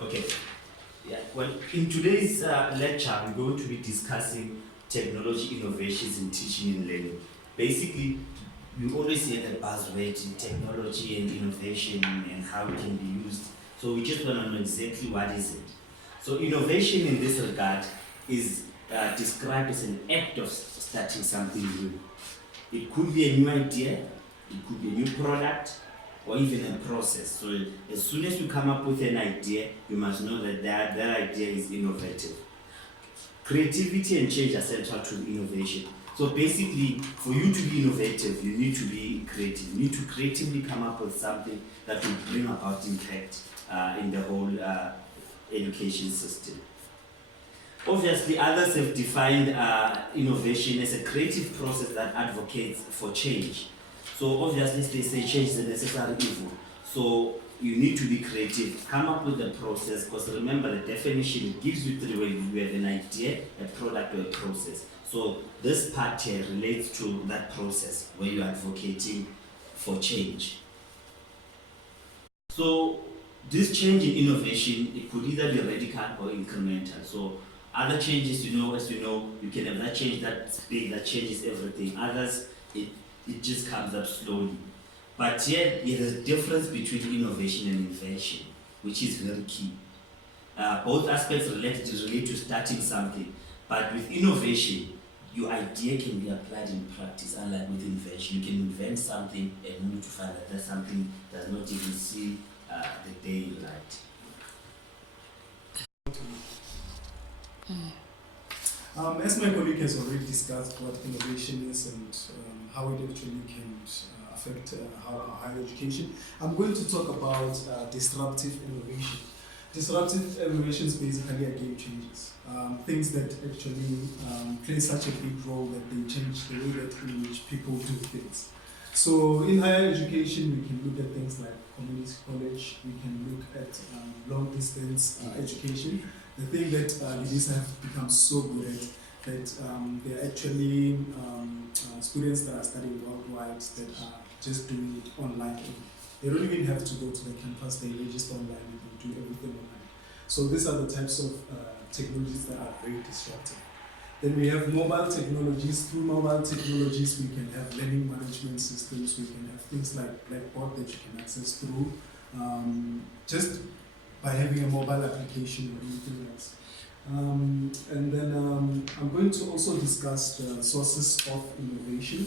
Okay. Yeah. Well, in today's lecture, we're going to be discussing technology innovations in teaching and learning. Basically, we always hear the buzzword in technology and innovation and how it can be used. So we just want to know exactly what is it. So innovation in this regard is described as an act of starting something new. It could be a new idea, it could be a new product, or even a process. So as soon as you come up with an idea, you must know that that idea is innovative. Creativity and change are central to innovation. So basically, for you to be innovative, you need to be creative. You need to creatively come up with something that will bring about impact in the whole education system. Obviously, others have defined innovation as a creative process that advocates for change. So obviously, they say change is a necessary evil. So you need to be creative, come up with a process, because remember the definition, it gives you three ways. You have an idea, a product, or a process. So this part here relates to that process where you're advocating for change. So this change in innovation, it could either be radical or incremental. So other changes, as you know, you can have that change that's big, that changes everything. Others, it just comes up slowly. But yet, there's a difference between innovation and invention, which is very key. Both aspects relate to starting something, but with innovation, your idea can be applied in practice, unlike with invention. You can invent something and only to find that something does not even see the daylight. As my colleague has already discussed what innovation is and how it actually can affect our higher education, I'm going to talk about disruptive innovation. Disruptive innovations basically are game changers. Things that actually play such a big role that they change the way that in which people do things. So in higher education, we can look at things like community college, we can look at long distance education. The thing that UNISA have become so good at, that they're actually students that are studying worldwide that are just doing it online. They don't even have to go to the campus, they register online and they do everything online. So these are the types of technologies that are very disruptive. Then we have mobile technologies. Through mobile technologies, we can have learning management systems, we can have things like Blackboard that you can access through just by having a mobile application or anything else. And then I'm going to also discuss the sources of innovation.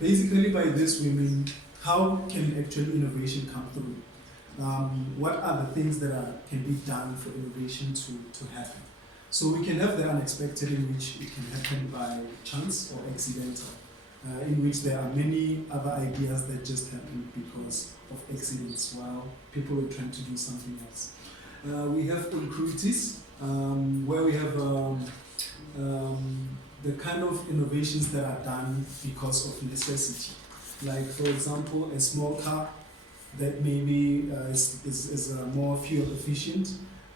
Basically by this we mean how can actually innovation come through? What are the things that can be done for innovation to happen? So we can have the unexpected, in which it can happen by chance or accidental, in which there are many other ideas that just happen because of accidents while people are trying to do something else. We have concretes, where we have the kind of innovations that are done because of necessity. Like, for example, a small car that maybe is more fuel efficient,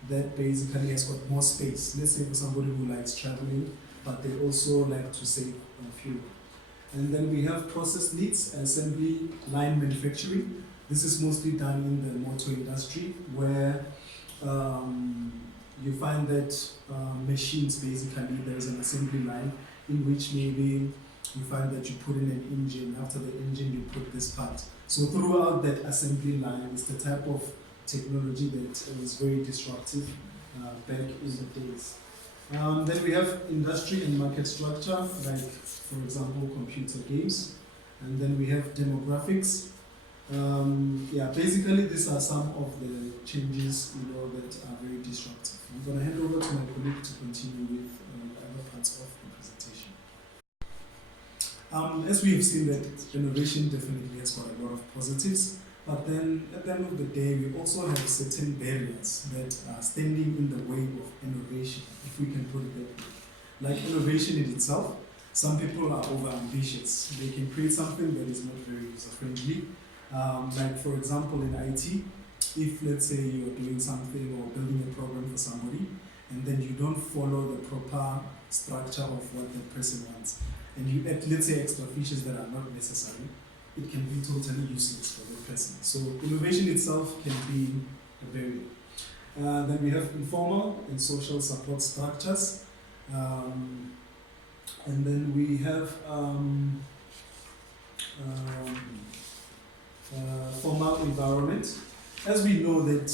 that basically has got more space. Let's say for somebody who likes traveling, but they also like to save fuel. And then we have process needs, assembly line manufacturing. This is mostly done in the motor industry, where you find that machines, basically, there is an assembly line in which maybe you find that you put in an engine, after the engine you put this part. So throughout that assembly line is the type of technology that was very disruptive back in the days. Then we have industry and market structure, like for example computer games, and then we have demographics. Basically these are some of the changes that are very disruptive. I'm going to hand over to my colleague to continue with other parts of the presentation. As we have seen, that innovation definitely has got a lot of positives, but then at the end of the day, we also have certain barriers that are standing in the way of innovation, if we can put it that way. Like innovation in itself, some people are over ambitious. They can create something that is not very user friendly. Like for example in IT, if let's say you're doing something or building a program for somebody, and then you don't follow the proper structure of what the person wants, and you add, let's say, extra features that are not necessary, it can be totally useless for the person. So innovation itself can be a barrier. Then we have informal and social support structures. And then we have formal environment. As we know that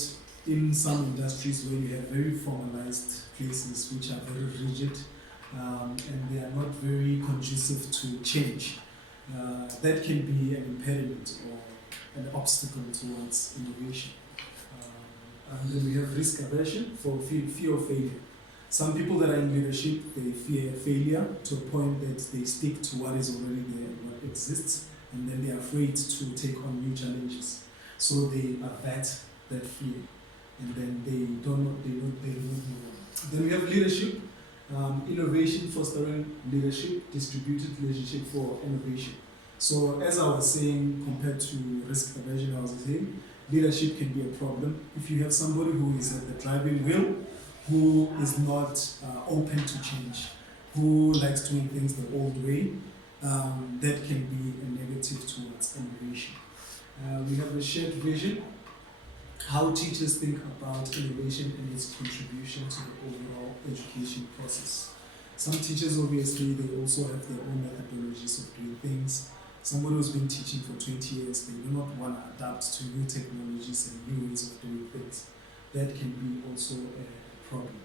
in some industries where you have very formalized places which are very rigid and they are not very conducive to change, that can be an impediment or an obstacle towards innovation. And then we have risk aversion for fear of failure. Some people that are in leadership, they fear failure to a point that they stick to what is already there, what exists, and then they are afraid to take on new challenges. So they avert that fear, and then they don't move on. Then we have leadership, innovation fostering leadership, distributed leadership for innovation. So as I was saying, compared to risk aversion, I was saying, leadership can be a problem if you have somebody who is at the driving wheel, who is not open to change, who likes doing things the old way. That can be a negative towards innovation. We have a shared vision, how teachers think about innovation and its contribution to the overall education process. Some teachers, obviously, they also have their own methodologies of doing things. Somebody who's been teaching for 20 years, they do not want to adapt to new technologies and new ways of doing things. That can be also a problem.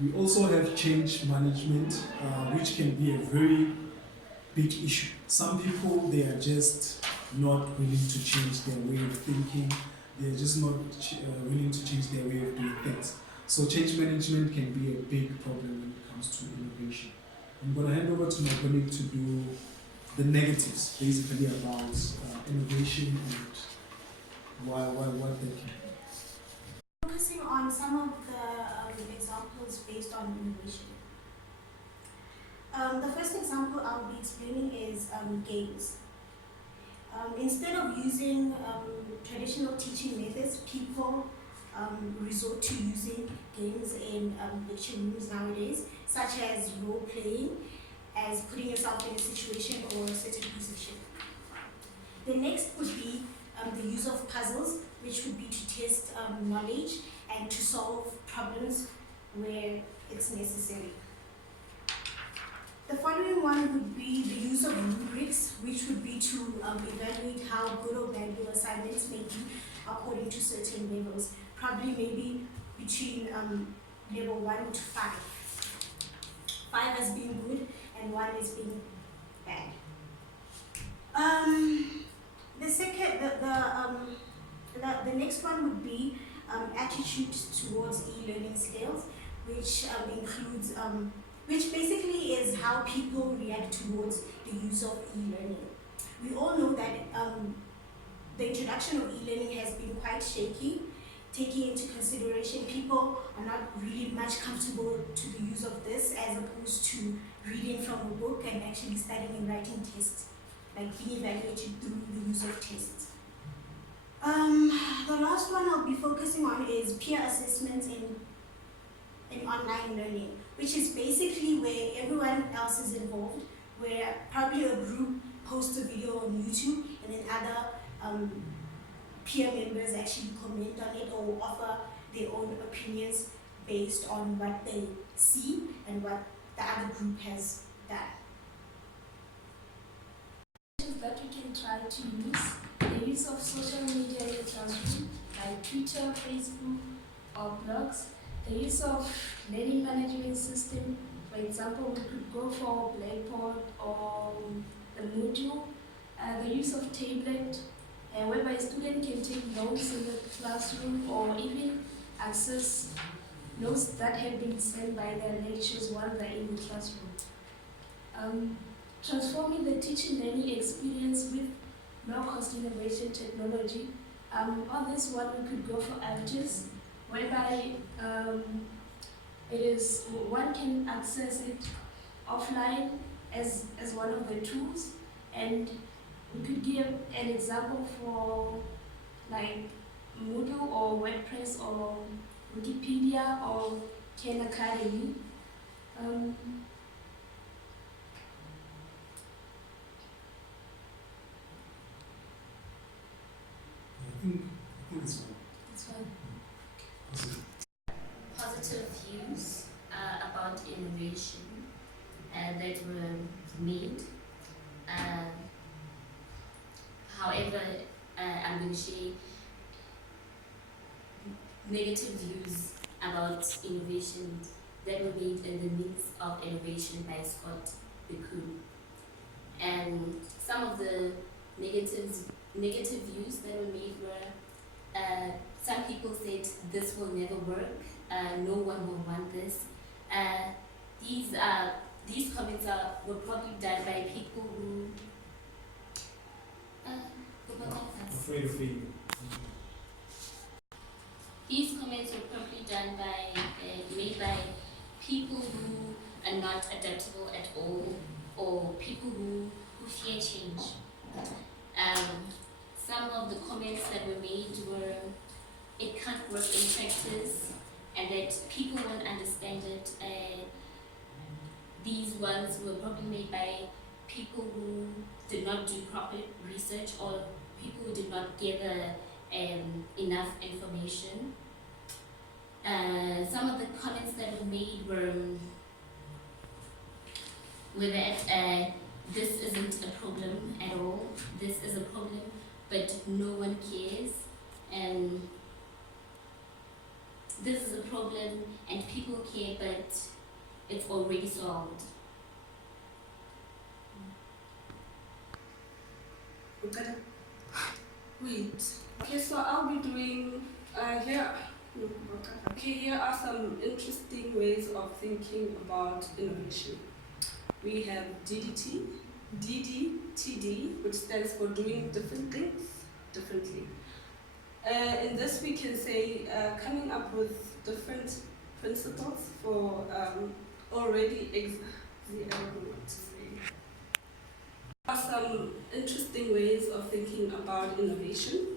We also have change management, which can be a very big issue. Some people, they are just not willing to change their way of thinking. They are just not willing to change their way of doing things. So change management can be a big problem when it comes to innovation. I'm going to hand over to my colleague to do the negatives, basically about innovation and what they can be. Focusing on some of the examples based on innovation. The first example I'll be explaining is games. Instead of using traditional teaching methods, people resort to using games in lecture rooms nowadays, such as role playing, as putting yourself in a situation or a certain position. The next would be the use of puzzles, which would be to test knowledge and to solve problems where it's necessary. The following one would be the use of rubrics, which would be to evaluate how good or bad your assignments may be according to certain levels, probably maybe between level 1 to 5. 5 as being good and 1 as being bad. The next one would be attitude towards e-learning skills, which includes, which basically is how people react towards the use of e-learning. We all know that the introduction of e-learning has been quite shaky. Taking into consideration, people are not really much comfortable to the use of this as opposed to reading from a book and actually studying and writing tests, like being evaluated through the use of tests. The last one I'll be focusing on is peer assessments in online learning, which is basically where everyone else is involved, where probably a group posts a video on YouTube and then other peer members actually comment on it or offer their own opinions based on what they see and what the other group has done. That we can try to use the use of social media in the classroom, like Twitter, Facebook, or blogs. The use of learning management system, for example, we could go for Blackboard or the Moodle. The use of tablet, whereby a student can take notes in the classroom or even access notes that have been sent by their lectures while they're in the classroom. Transforming the teaching learning experience with low-cost innovation technology. On this one, we could go for averages, whereby it is one can access it offline as one of the tools, and we could give an example for like Moodle or WordPress or Wikipedia or Khan Academy. I think it's fine. That's fine. that were made. However, I'm going to share negative views about innovation that were made in the Myths of Innovation by Scott Bickham. And some of the negative views that were made were, some people said this will never work, no one will want this. These comments were probably done by people who Afraid of failure. these comments were probably done by made by people who are not adaptable at all, or people who fear change. Some of the comments that were made were, it can't work in practice, and that people won't understand it. These ones were probably made by people who did not do proper research, or people who did not gather enough information. Some of the comments that were made were that this isn't a problem at all, this is a problem, but no one cares, and this is a problem and people care, but it's already solved. Okay. Wait. Okay, so I'll be doing here. Okay, here are some interesting ways of thinking about innovation. We have DDTD, which stands for doing different things differently. In this, we can say coming up with different principles for already I don't know what to say. There are some interesting ways of thinking about innovation.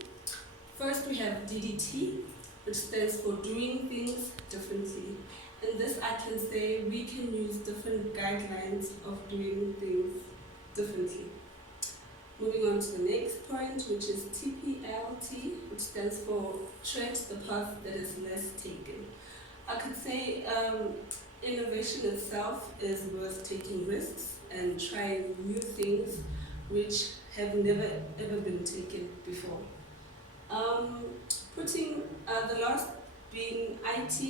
First, we have DDT, which stands for doing things differently. In this, I can say we can use different guidelines of doing things differently. Moving on to the next point, which is TPLT, which stands for tread the path that is less taken. I could say innovation itself is worth taking risks and trying new things which have never ever been taken before. Putting the last being IT,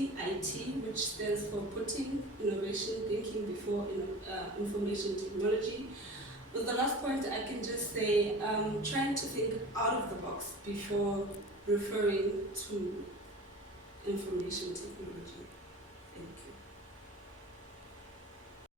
which stands for putting innovation thinking before information technology. With the last point, I can just say trying to think out of the box before referring to information technology.